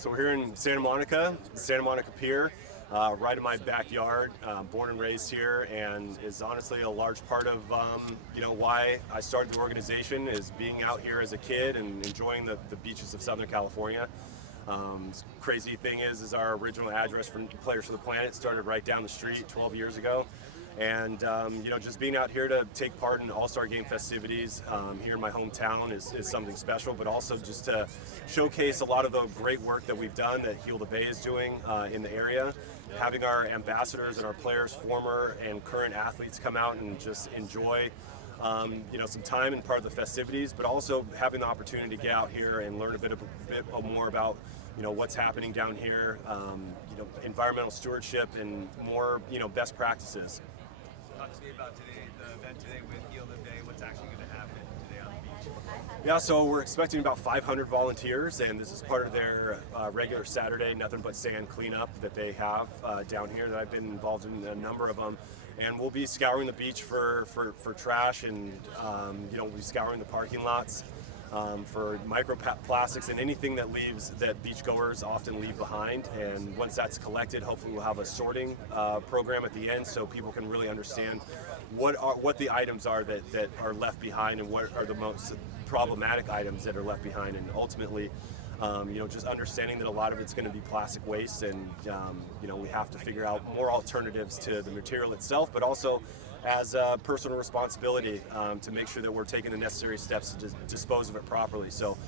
So we're here in Santa Monica Pier, right in my backyard. Born and raised here, and is honestly a large part of why I started the organization, is being out here as a kid and enjoying the beaches of Southern California. Crazy thing is our original address for Players for the Planet started right down the street 12 years ago. And just being out here to take part in All-Star Game festivities here in my hometown is something special, but also just to showcase a lot of the great work that we've done, that Heal the Bay is doing in the area. Having our ambassadors and our players, former and current athletes, come out and just enjoy some time and part of the festivities, but also having the opportunity to get out here and learn a bit more about what's happening down here, environmental stewardship and more best practices. Talk to me about the event today with Heal the Bay. What's actually going to happen today on the beach? Yeah, so we're expecting about 500 volunteers, and this is part of their regular Saturday Nothing But Sand cleanup that they have down here. That I've been involved in a number of them, and we'll be scouring the beach for trash, and we'll be scouring the parking lots for microplastics and anything that beachgoers often leave behind. And once that's collected, hopefully we'll have a sorting program at the end, so people can really understand what the items are that are left behind, and what are the most problematic items that are left behind. And ultimately, just understanding that a lot of it's going to be plastic waste, and we have to figure out more alternatives to the material itself, but also as a personal responsibility to make sure that we're taking the necessary steps to dispose of it properly. So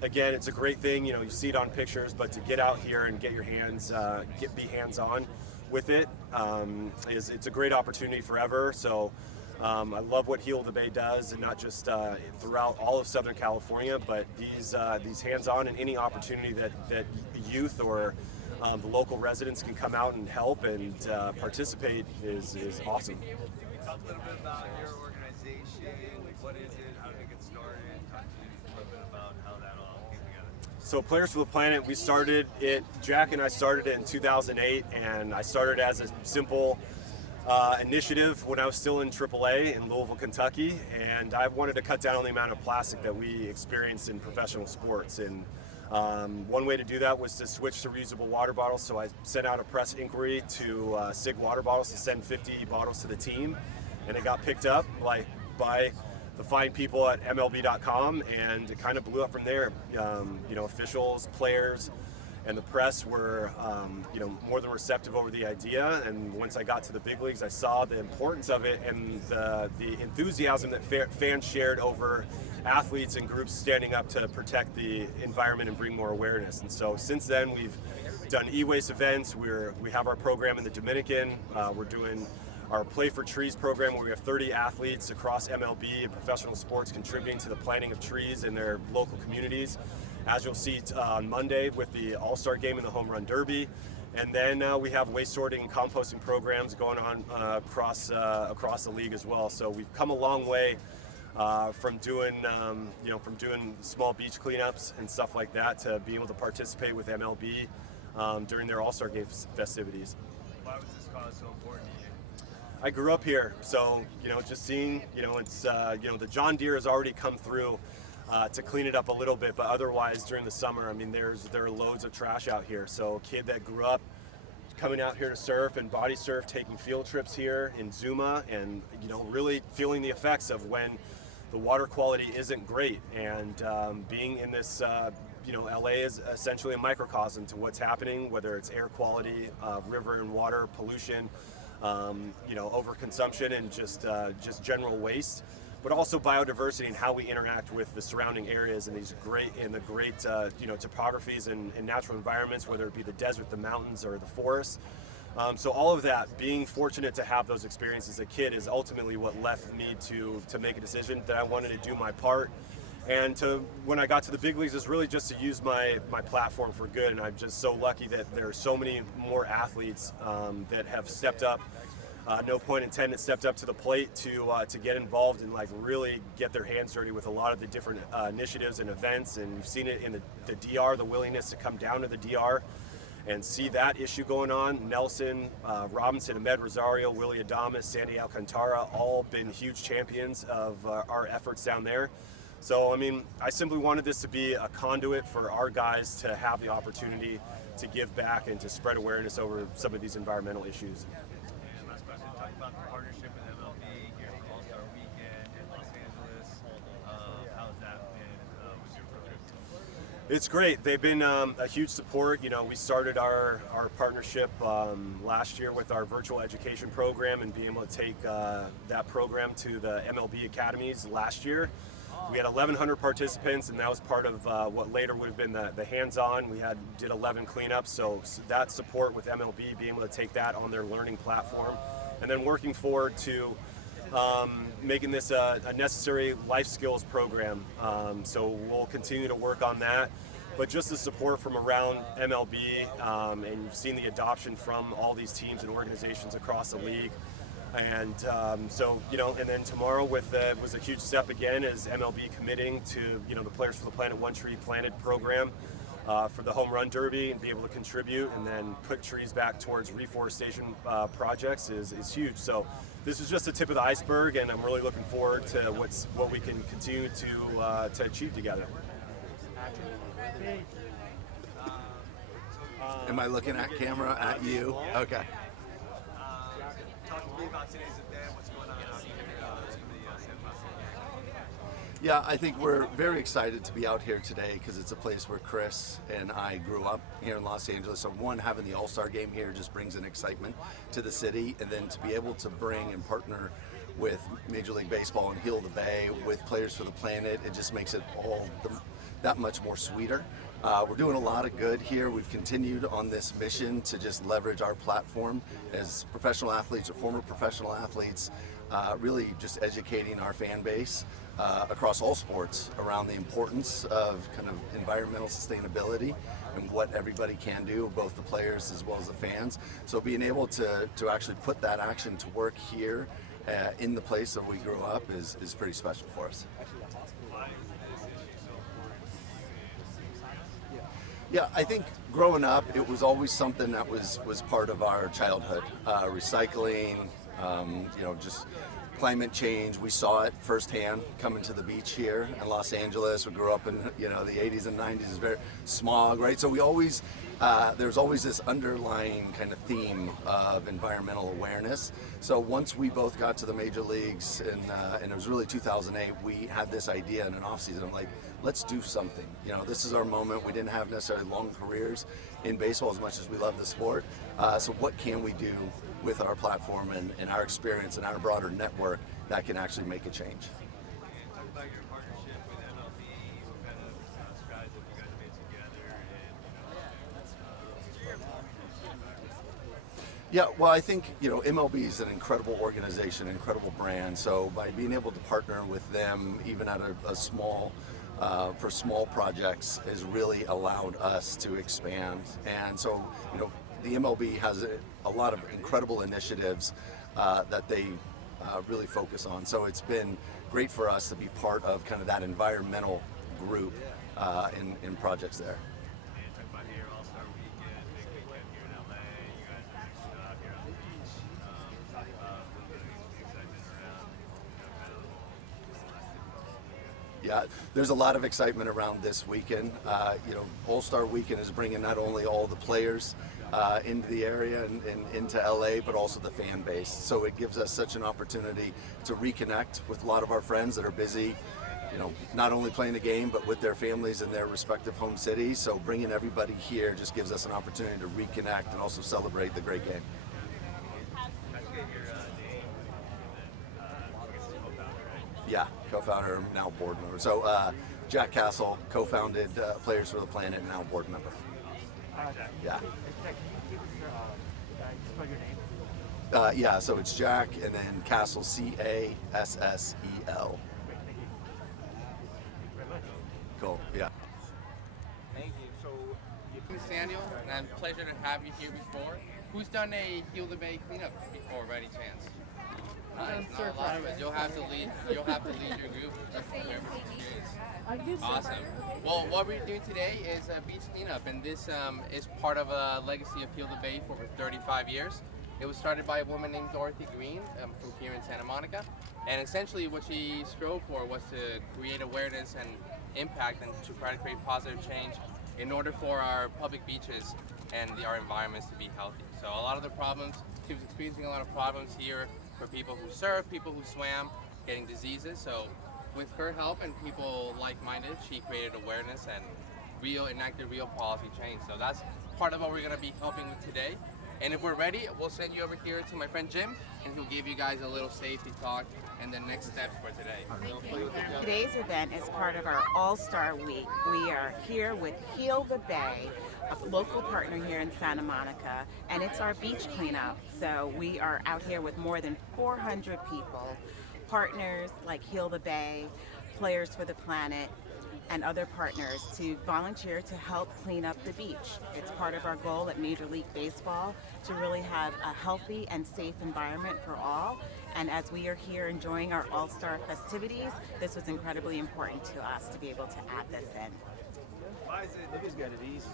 again, it's a great thing, you see it on pictures, but to get out here and get your hands, be hands-on with it, it's a great opportunity forever. So I love what Heal the Bay does, and not just throughout all of Southern California, but these hands-on, and any opportunity that youth or the local residents can come out and help and participate is awesome. Talk a little bit about your organization. What is it? How did it get started? Talk to me a little bit about how that all came together. So Players for the Planet, we started it, Jack and I started it in 2008, and I started as a simple initiative when I was still in AAA in Louisville, Kentucky, and I wanted to cut down on the amount of plastic that we experienced in professional sports. And one way to do that was to switch to reusable water bottles, so I sent out a press inquiry to SIG Water Bottles to send 50 bottles to the team, and it got picked up by the fine people at MLB.com, and it kind of blew up from there. Officials, players, and the press were more than receptive over the idea. And once I got to the big leagues, I saw the importance of it, and the enthusiasm that fans shared over athletes and groups standing up to protect the environment and bring more awareness. And so since then, we've done e-waste events. We have our program in the Dominican. We're doing our Play for Trees program, where we have 30 athletes across MLB and professional sports contributing to the planting of trees in their local communities, as you'll see on Monday with the All-Star Game and the Home Run Derby. And then we have waste sorting and composting programs going on across the league as well. So we've come a long way from doing small beach cleanups and stuff like that, to being able to participate with MLB during their All-Star Game festivities. Why was this cause so important to you? I grew up here, so just seeing, it's the John Deere has already come through to clean it up a little bit, but otherwise during the summer, I mean, there are loads of trash out here. So a kid that grew up coming out here to surf and body surf, taking field trips here in Zuma, and really feeling the effects of when the water quality isn't great, and being in this LA is essentially a microcosm to what's happening, whether it's air quality, river and water pollution, overconsumption, and just general waste, but also biodiversity and how we interact with the surrounding areas and the great topographies and natural environments, whether it be the desert, the mountains, or the forests. So all of that, being fortunate to have those experiences as a kid, is ultimately what left me to make a decision that I wanted to do my part. And when I got to the big leagues, is really just to use my platform for good. And I'm just so lucky that there are so many more athletes that have stepped up, no pun intended, stepped up to the plate to get involved and really get their hands dirty with a lot of the different initiatives and events. And you've seen it in the DR, the willingness to come down to the DR and see that issue going on. Nelson, Robinson, Ahmed Rosario, Willie Adames, Sandy Alcantara, all been huge champions of our efforts down there. So, I mean, I simply wanted this to be a conduit for our guys to have the opportunity to give back and to spread awareness over some of these environmental issues. And last question, talk about the partnership with MLB here for All-Star Weekend in Los Angeles. How has that been with your program? It's great. They've been a huge support. You know, we started our partnership last year with our virtual education program and being able to take that program to the MLB academies last year. We had 1,100 participants, and that was part of what later would have been the hands-on. We did 11 cleanups, so that support with MLB, being able to take that on their learning platform, and then working forward to making this a necessary life skills program. So we'll continue to work on that. But just the support from around MLB, and you've seen the adoption from all these teams and organizations across the league. And so, you know, and then tomorrow was a huge step again as MLB committing to, you know, the Players for the Planet One Tree Planted program for the home run derby, and be able to contribute and then put trees back towards reforestation projects is huge. So this is just the tip of the iceberg, and I'm really looking forward to what we can continue to achieve together. Am I looking at camera at you? Okay. Talk to me about today's event, what's going on out here in the San Francisco area. Yeah, I think we're very excited to be out here today because it's a place where Chris and I grew up here in Los Angeles. So one, having the All-Star Game here just brings an excitement to the city, and then to be able to bring and partner with Major League Baseball and Heal the Bay with Players for the Planet, it just makes it all that much more sweeter. We're doing a lot of good here. We've continued on this mission to just leverage our platform as professional athletes or former professional athletes, really just educating our fan base across all sports around the importance of kind of environmental sustainability and what everybody can do, both the players as well as the fans. So being able to actually put that action to work here in the place that we grew up is pretty special for us. Yeah, I think growing up, it was always something that was part of our childhood. Recycling, you know, just climate change. We saw it firsthand coming to the beach here in Los Angeles. We grew up in, you know, the 80s and 90s, is very smog, right? So we always, there's always this underlying kind of theme of environmental awareness. So once we both got to the major leagues, and it was really 2008, we had this idea in an off season. I'm like, let's do something. You know, this is our moment. We didn't have necessarily long careers in baseball as much as we love the sport. So what can we do with our platform and our experience and our broader network that can actually make a change? And talk about your partnership with MLB. What kind of strides have you guys made together? Yeah, well, I think, you know, MLB is an incredible organization, incredible brand. So by being able to partner with them, even at a small, for small projects, has really allowed us to expand. And so, you know, the MLB has a lot of incredible initiatives that they really focus on. So it's been great for us to be part of kind of that environmental group in projects there. And talk about your All-Star Weekend, big weekend here in LA. You guys are next up here on the beach. Talk about a little bit of the excitement around, you know, kind of the whole. Yeah, there's a lot of excitement around this weekend. You know, All-Star Weekend is bringing not only all the players into the area and into LA, but also the fan base. So it gives us such an opportunity to reconnect with a lot of our friends that are busy, you know, not only playing the game, but with their families in their respective home cities. So bringing everybody here just gives us an opportunity to reconnect and also celebrate the great game. Nice to get your name, and then I guess it's co-founder, right? Yeah, co-founder, now board member. So Jack Castle co-founded Players for the Planet, now board member. Yeah. Yeah, so it's Jack and then Castle, Cassel. Cool, yeah. Thank you. So, My name is Daniel, and it's a pleasure to have you here before. Who's done a Heal the Bay cleanup before, by any chance? A lot of it. You'll have to lead your group. Awesome. Well, what we're doing today is a beach cleanup, and this is part of a legacy of Heal the Bay for over 35 years. It was started by a woman named Dorothy Green from here in Santa Monica. And essentially what she strove for was to create awareness and impact and to try to create positive change in order for our public beaches and our environments to be healthy. So a lot of the problems, she was experiencing a lot of problems here for people who surf, people who swam, getting diseases. So with her help and people like-minded, she created awareness and enacted real policy change. So that's part of what we're going to be helping with today. And if we're ready, we'll send you over here to my friend Jim, and he'll give you guys a little safety talk and the next steps for today. Today's event is part of our All-Star Week. We are here with Heal the Bay, a local partner here in Santa Monica, and it's our beach cleanup. So we are out here with more than 400 people, partners like Heal the Bay, Players for the Planet, and other partners to volunteer to help clean up the beach. It's part of our goal at Major League Baseball to really have a healthy and safe environment for all. And as we are here enjoying our All-Star festivities, this was incredibly important to us to be able to add this in. Why is it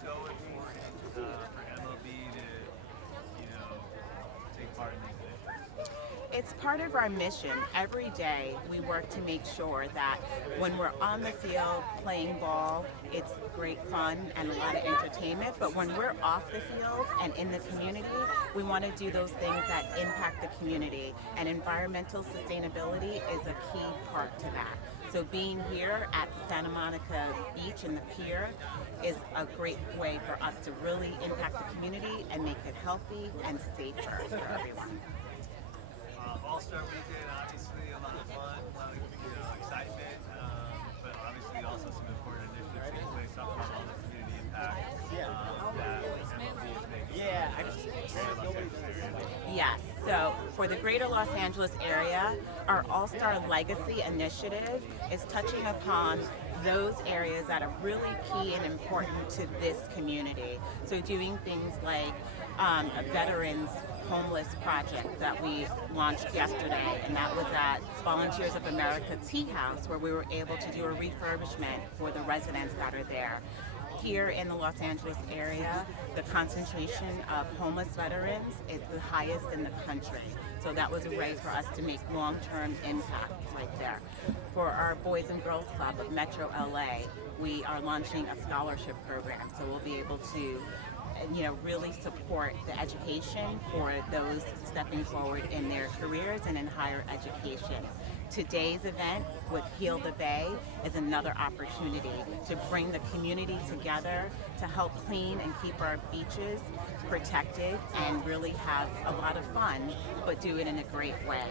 so important for MLB to, take part in these initiatives? It's part of our mission. Every day we work to make sure that when we're on the field playing ball, it's great fun and a lot of entertainment, but when we're off the field and in the community, we want to do those things that impact the community, and environmental sustainability is a key part to that. So being here at Santa Monica Beach and the pier is a great way for us to really impact the community and make it healthy and safer for everyone. All-Star Weekend, obviously a lot of fun, a lot of excitement, but obviously also some important initiatives taking place. Talk about all the community impact that MLB is making. Yes, so for the greater Los Angeles area, our All-Star Legacy Initiative is touching upon those areas that are really key and important to this community. So doing things like a veterans homeless project that we launched yesterday, and that was at Volunteers of America Tea House, where we were able to do a refurbishment for the residents that are there. Here in the Los Angeles area, the concentration of homeless veterans is the highest in the country. So that was a way for us to make long-term impact right there. For our Boys and Girls Club of Metro LA, we are launching a scholarship program. So we'll be able to really support the education for those stepping forward in their careers and in higher education. Today's event with Heal the Bay is another opportunity to bring the community together to help clean and keep our beaches protected and really have a lot of fun, but do it in a great way.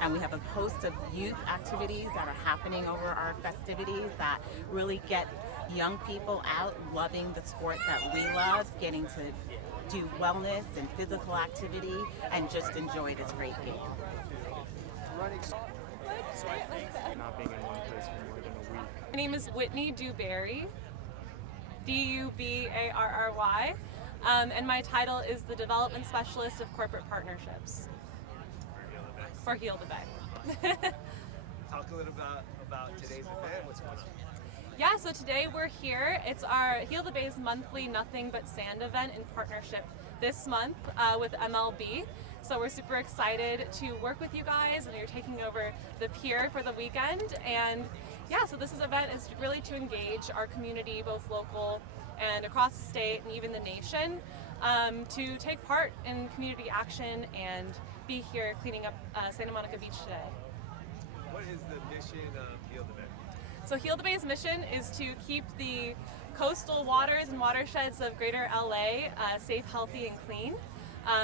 And we have a host of youth activities that are happening over our festivities that really get young people out loving the sport that we love, getting to do wellness and physical activity and just enjoy this great game. So I think not being in one place for more than a week. My name is Whitney Dewberry, D-U-B-A-R-R-Y, and my title is the Development Specialist of Corporate Partnerships for Heal the Bay. Talk a little about today's event. What's going on? Yeah, so today we're here. It's our Heal the Bay's monthly Nothing But Sand event in partnership this month with MLB. So we're super excited to work with you guys, and you're taking over the pier for the weekend. And yeah, so this event is really to engage our community, both local and across the state and even the nation, to take part in community action and be here cleaning up Santa Monica Beach today. What is the mission of Heal the Bay? So Heal the Bay's mission is to keep the coastal waters and watersheds of Greater LA safe, healthy, and clean,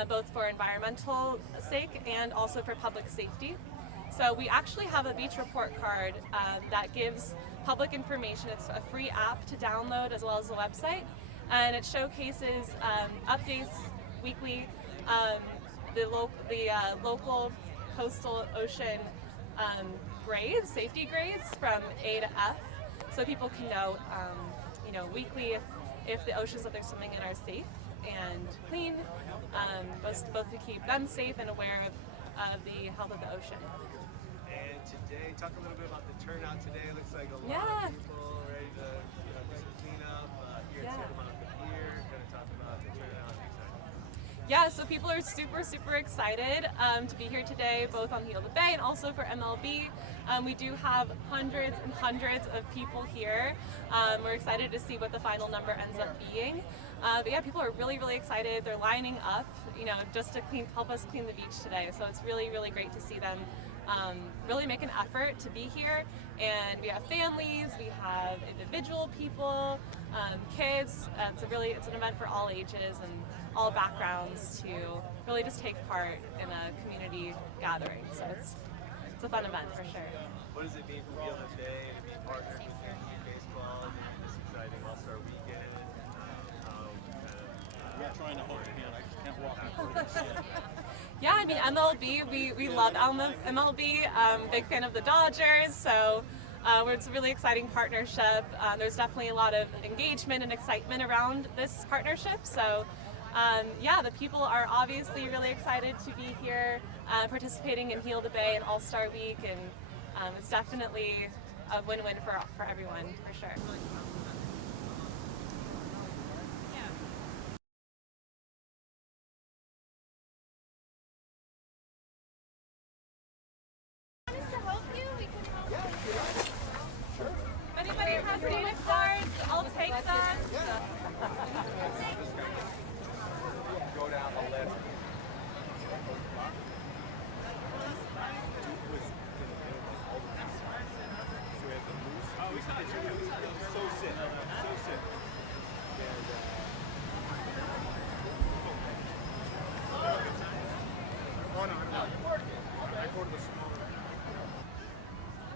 both for environmental sake and also for public safety. So we actually have a beach report card that gives public information. It's a free app to download as well as a website, and it showcases updates weekly, the local coastal ocean grades, safety grades from A to F, so people can know, weekly if the oceans that they're swimming in are safe and clean, both to keep them safe and aware of the health of the ocean. And today, talk a little bit about the turnout today. It looks like a lot of people ready to do some cleanup here at Santa Monica Pier. Kind of talk about the turnout. Yeah, so people are super excited to be here today, both on Heal the Bay and also for MLB. We do have hundreds and hundreds of people here. We're excited to see what the final number ends up being. But yeah, people are really excited. They're lining up, just to help us clean the beach today. So it's really great to see them really make an effort to be here. And we have families, we have individual people, kids. It's an event for all ages and all backgrounds to really just take part in a community gathering. So it's a fun event for sure. What does it mean for Heal the Bay to be partnered with MLB baseball and this exciting All-Star Weekend? I'm trying to hold your hand. I just can't walk in. Yeah, I mean, MLB, we love MLB. Big fan of the Dodgers, so it's a really exciting partnership. There's definitely a lot of engagement and excitement around this partnership. So yeah, the people are obviously really excited to be here participating in Heal the Bay and All-Star Week, and it's definitely a win-win for everyone, for sure. If anybody has unit cards, I'll take them. Go down the list.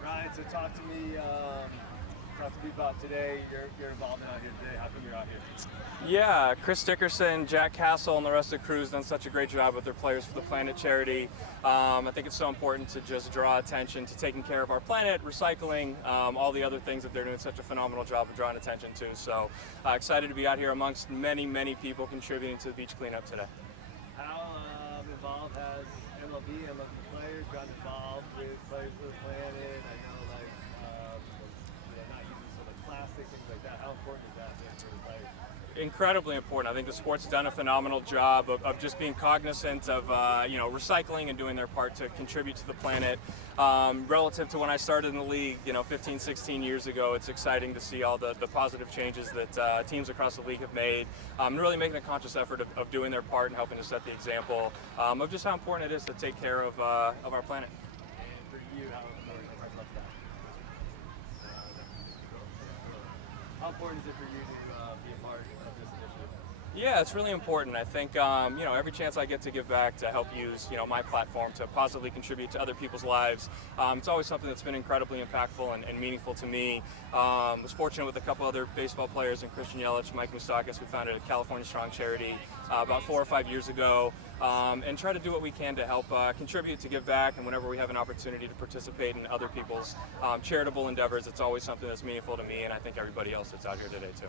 Ryan, so talk to me about today. Your involvement out here today. How come you're out here? Yeah, Chris Dickerson, Jack Castle, and the rest of the crew's done such a great job with their Players for the Planet charity. I think it's so important to just draw attention to taking care of our planet, recycling, all the other things that they're doing such a phenomenal job of drawing attention to. So excited to be out here amongst many people contributing to the beach cleanup today. How involved has MLB players gotten involved with Players for the Planet? I know, not using so much plastic, things like that. How important is that for the players? Incredibly important. I think the sport's done a phenomenal job of just being cognizant of recycling and doing their part to contribute to the planet. Relative to when I started in the league, 15, 16 years ago, it's exciting to see all the positive changes that teams across the league have made, and really making a conscious effort of doing their part and helping to set the example of just how important it is to take care of our planet. And for you, how important is it for you to be a part of this initiative? Yeah, it's really important. I think every chance I get to give back to help use my platform to positively contribute to other people's lives, it's always something that's been incredibly impactful and meaningful to me. Was fortunate with a couple other baseball players, and Christian Yelich, Mike Moustakas. We founded a California Strong charity about 4 or 5 years ago, and try to do what we can to help contribute, to give back, and whenever we have an opportunity to participate in other people's charitable endeavors, it's always something that's meaningful to me, and I think everybody else that's out here today too.